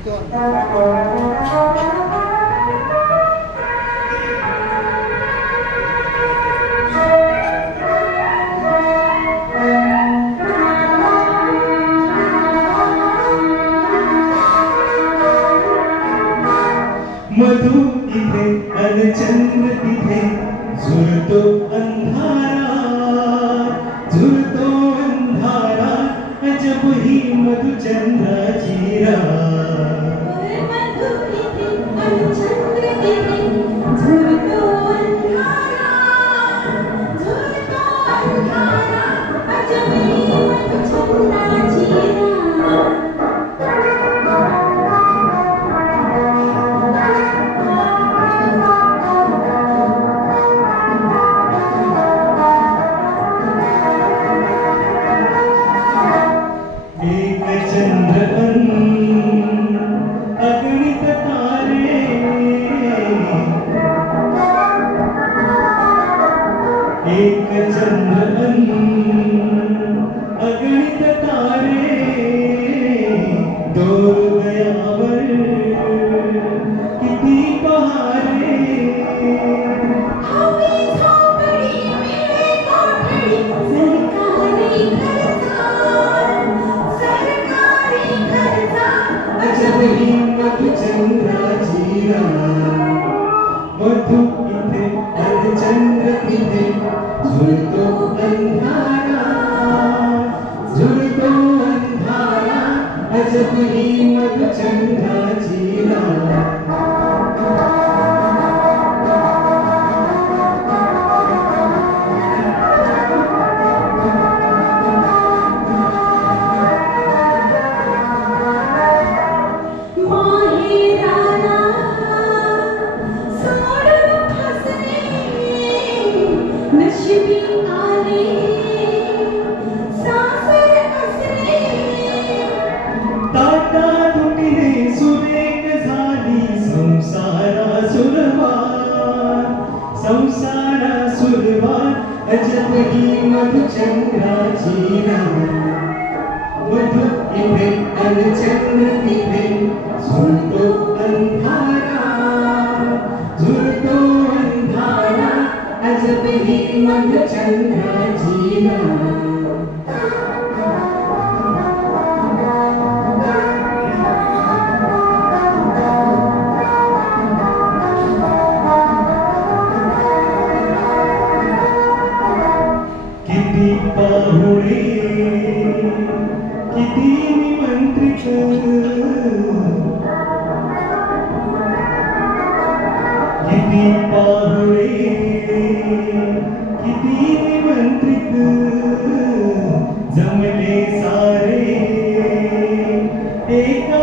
मधु इथे अन चंद्र तिथे झुलतो अंधारा अजब ही मधु चंद्राची रात। मधु इथे अन चंद्र तिथे झुलतो अंधारा अजब ही मधु चंद्राची रात। एक चंद्र अगणित तारे दो हृदयावर किती पहारे। हवी झोपडी मिळे कोठडी सरकारी घरचा अजब ही मधु चंद्राची रात। मधु इथे अन चंद्र तिथे झुलतो अंधारा अजब ही मधु चंद्राची रात। नशिबी आले सासर असले ताटा तुटीने सुरेख झाली संसारा सुरवात अजब ही मधु चंद्राची रात। मधु इथे अन चंद्र तिथे झुलतो अंधारा अजब ही मधु चंद्राची रात। किती पाहुणे किती निमंत्रित किती पाहुणे किती निमंत्रित जमले सारे एका